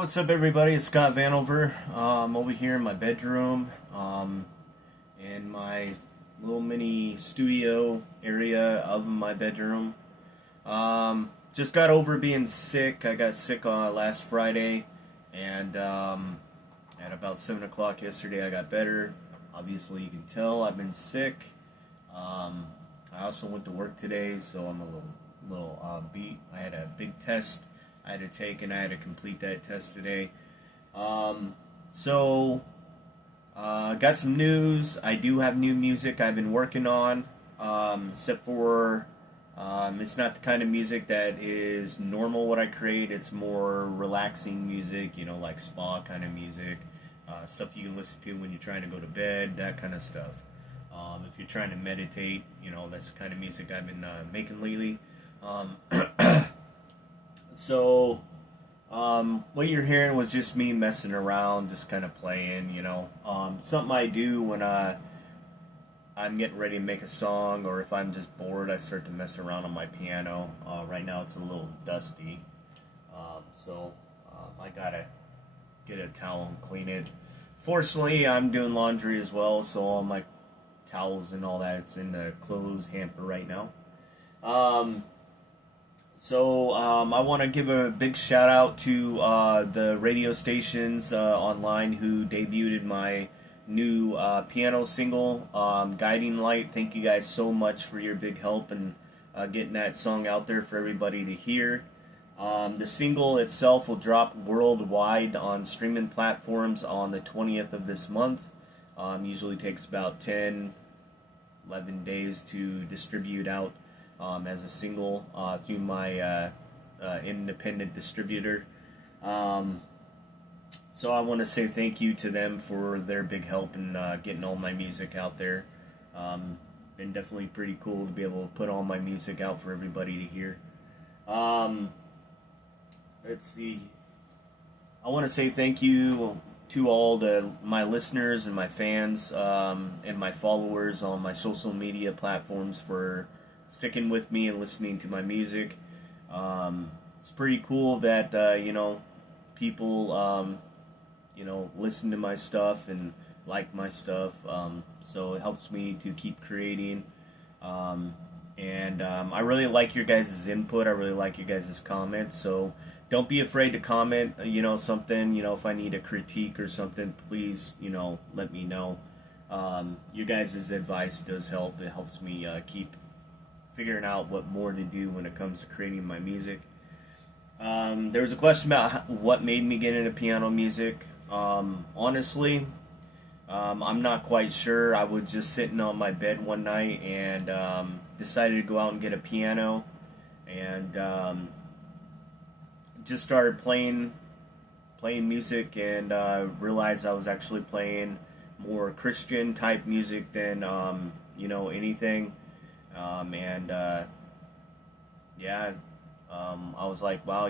What's up, everybody? It's Scott Vanover. Over here in my bedroom, in my little mini studio area of my bedroom. Just got over being sick. I got sick last Friday, and at about 7 o'clock yesterday, I got better. Obviously, you can tell I've been sick. I also went to work today, so I'm a little beat. I had a big test I had to take, and I had to complete that test today. Got some news. I do have new music I've been working on, except for it's not the kind of music that is normal what I create. It's more relaxing music, like spa kind of music, stuff you can listen to when you're trying to go to bed, that kind of stuff. If you're trying to meditate, that's the kind of music I've been making lately. What you're hearing was just me messing around, just kind of playing, something I do when I'm getting ready to make a song, or if I'm just bored, I start to mess around on my piano. Right now it's a little dusty, I gotta get a towel and clean it. Fortunately, I'm doing laundry as well, so all my towels and all that, it's in the clothes hamper right now. I want to give a big shout out to the radio stations online who debuted my new piano single, Guiding Light. Thank you guys so much for your big help in getting that song out there for everybody to hear. The single itself will drop worldwide on streaming platforms on the 20th of this month. Usually takes about 10, 11 days to distribute out as a single through my independent distributor. So I want to say thank you to them for their big help in getting all my music out there. Been definitely pretty cool to be able to put all my music out for everybody to hear. Let's see. I want to say thank you to all my listeners and my fans and my followers on my social media platforms for sticking with me and listening to my music. It's pretty cool that people listen to my stuff and like my stuff, so it helps me to keep creating. I really like your guys' input. I really like your guys' comments, so don't be afraid to comment something. If I need a critique or something, please let me know. Your guys' advice does help. It helps me keep figuring out what more to do when it comes to creating my music. There was a question about what made me get into piano music. Honestly, I'm not quite sure. I was just sitting on my bed one night and decided to go out and get a piano, and just started playing music, and realized I was actually playing more Christian type music than anything. I was like, wow,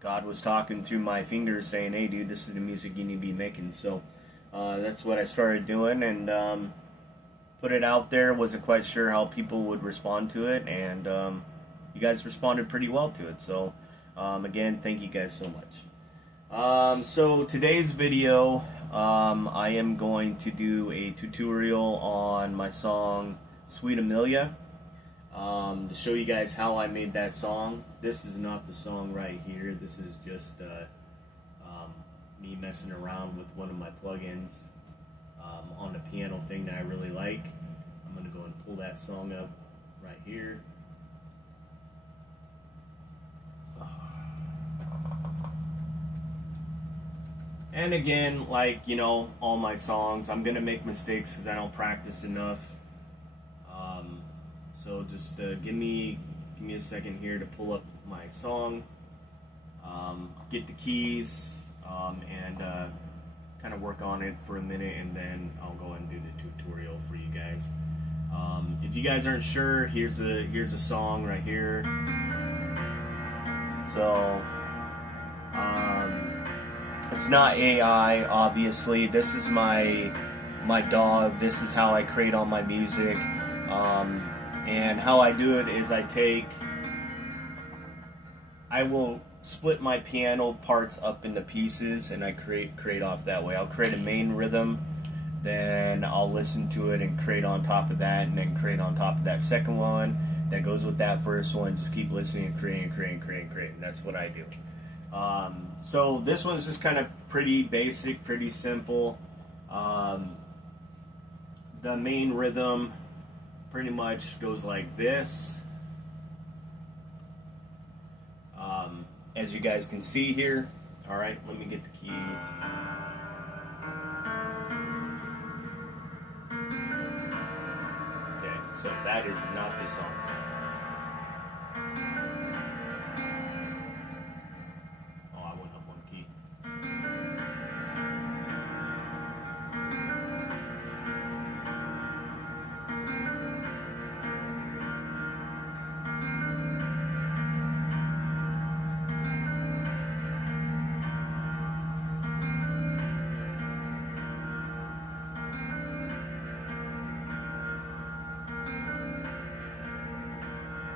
God was talking through my fingers saying, hey dude, this is the music you need to be making. So that's what I started doing, and put it out there. Wasn't quite sure how people would respond to it, and you guys responded pretty well to it. So again, thank you guys so much. So today's video, I am going to do a tutorial on my song Sweet Amelia, to show you guys how I made that song. This is not the song right here. This is just me messing around with one of my plugins on the piano thing that I really like. I'm going to go and pull that song up right here. And again, like all my songs, I'm gonna make mistakes because I don't practice enough. So just give me a second here to pull up my song, get the keys, and kind of work on it for a minute, and then I'll go and do the tutorial for you guys. If you guys aren't sure, here's a song right here. So. It's not AI, obviously. This is my dog. This is how I create all my music. And how I do it is I will split my piano parts up into pieces, and I create off that way. I'll create a main rhythm, then I'll listen to it and create on top of that, and then create on top of that second one that goes with that first one. Just keep listening and creating. That's what I do. So this one's just kind of pretty basic, pretty simple. The main rhythm pretty much goes like this. As you guys can see here. Alright, let me get the keys. Okay, so that is not the song. Oh, I went up one key.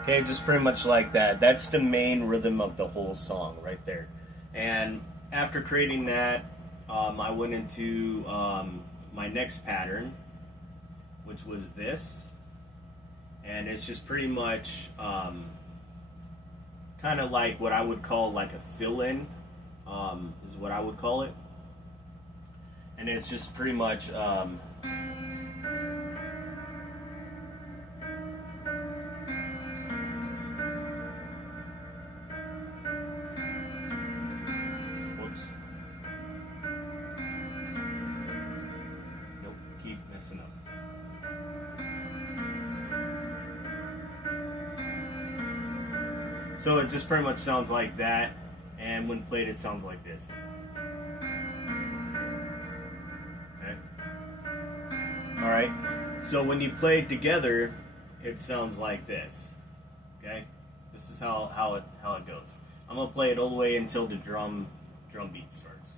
Okay, just pretty much like that. That's the main rhythm of the whole song right there. And after creating that, I went into my next pattern, which was this. And it's just pretty much kind of like what I would call like a fill-in, is what I would call it. And it's just pretty much... So it just pretty much sounds like that, and when played it sounds like this. Okay. Alright, so when you play it together, it sounds like this. Okay? This is how it goes. I'm going to play it all the way until the drum beat starts.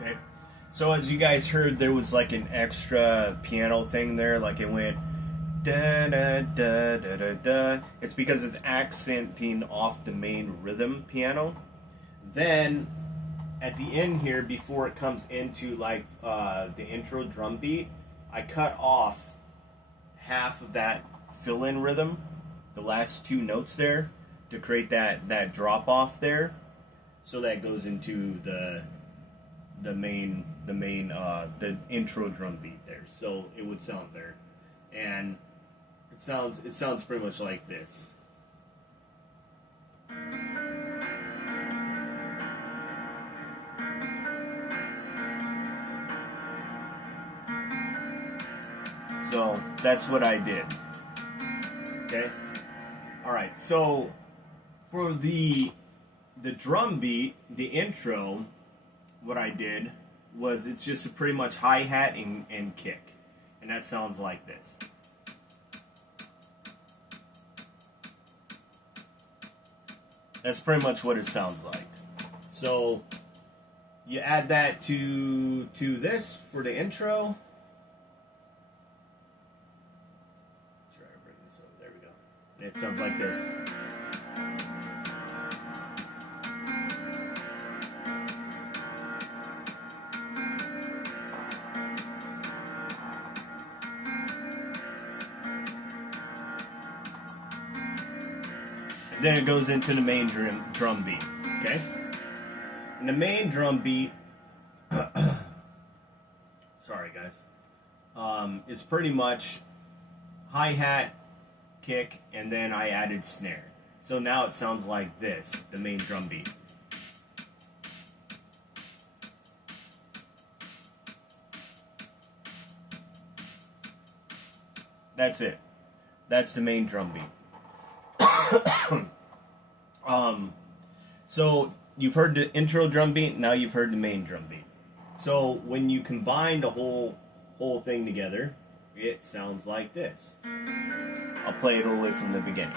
Okay. So as you guys heard, there was like an extra piano thing there, like it went da da da da da da. It's because it's accenting off the main rhythm piano. Then at the end here, before it comes into like the intro drum beat, I cut off half of that fill-in rhythm, the last two notes there, to create that drop off there, so that goes into the intro drum beat there. So it would sound there, and it sounds pretty much like this. So that's what I did. Okay. All right. So for the drum beat, the intro, what I did was it's just pretty much hi-hat and kick. And that sounds like this. That's pretty much what it sounds like. So you add that to this for the intro. Try to bring this over. There we go. It sounds like this. Then it goes into the main drum beat, okay? And the main drum beat, sorry guys, is pretty much hi-hat, kick, and then I added snare. So now it sounds like this, the main drum beat. That's it. That's the main drum beat. So you've heard the intro drum beat, now you've heard the main drum beat. So when you combine the whole thing together, it sounds like this. I'll play it all the way from the beginning.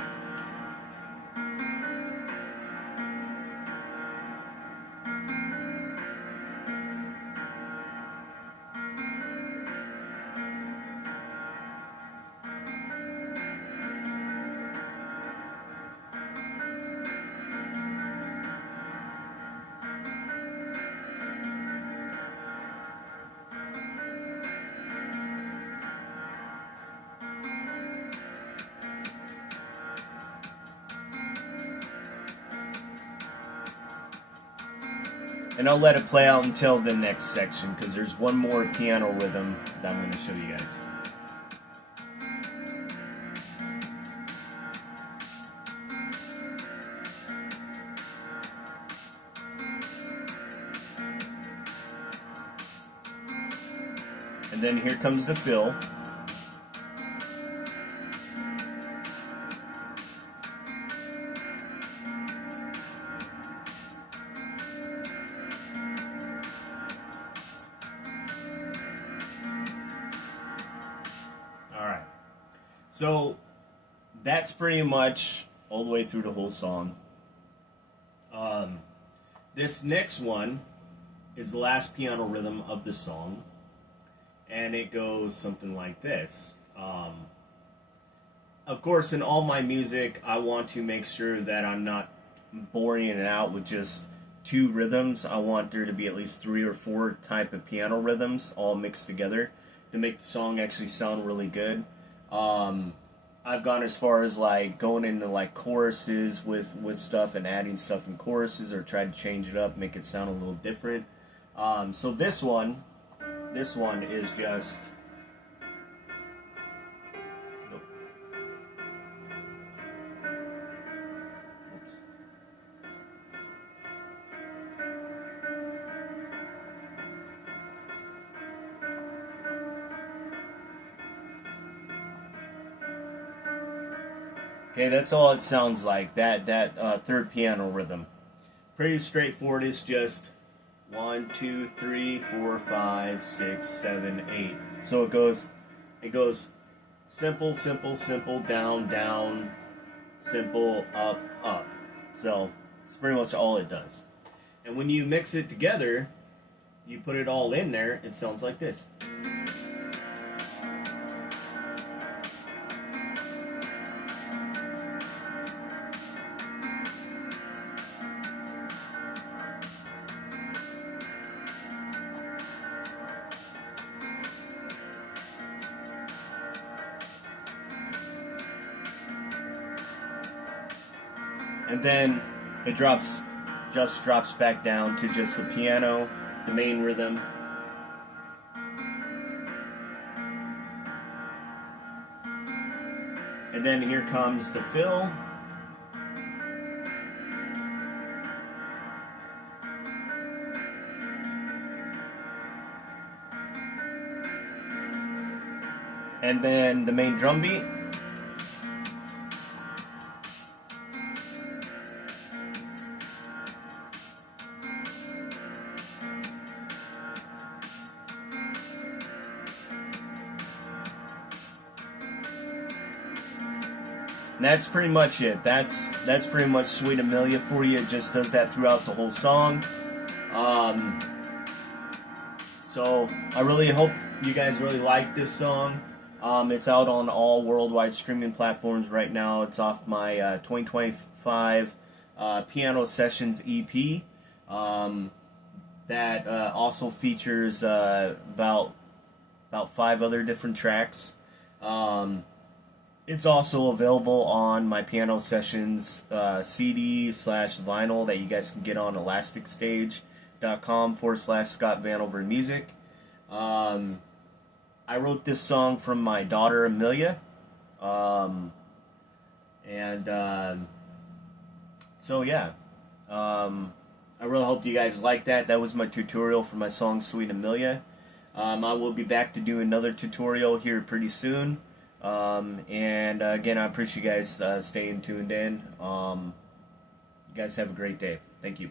And I'll let it play out until the next section, because there's one more piano rhythm that I'm going to show you guys. And then here comes the fill. Alright, so that's pretty much all the way through the whole song. This next one is the last piano rhythm of the song, and it goes something like this. Of course, in all my music, I want to make sure that I'm not boring it out with just two rhythms. I want there to be at least 3 or 4 type of piano rhythms all mixed together to make the song actually sound really good. I've gone as far as like going into like choruses with stuff and adding stuff in choruses, or tried to change it up, make it sound a little different. So this one is just. Okay, that's all it sounds like, that third piano rhythm. Pretty straightforward. It's just 1, 2, 3, 4, 5, 6, 7, 8. So it goes simple, simple, simple, down, down, simple, up, up. So it's pretty much all it does. And when you mix it together, you put it all in there, it sounds like this. And then it drops back down to just the piano, the main rhythm. And then here comes the fill. And then the main drum beat. And that's pretty much it. That's pretty much Sweet Amelia for you. It just does that throughout the whole song. So I really hope you guys really like this song. It's out on all worldwide streaming platforms right now. It's off my 2025 Piano Sessions EP. That also features about 5 other different tracks. It's also available on my Piano Sessions CD/vinyl that you guys can get on elasticStage.com/Scott Vanover Music. I wrote this song from my daughter Amelia. So yeah. I really hope you guys like that. That was my tutorial for my song Sweet Amelia. I will be back to do another tutorial here pretty soon. Again, I appreciate you guys staying tuned in. You guys have a great day. Thank you.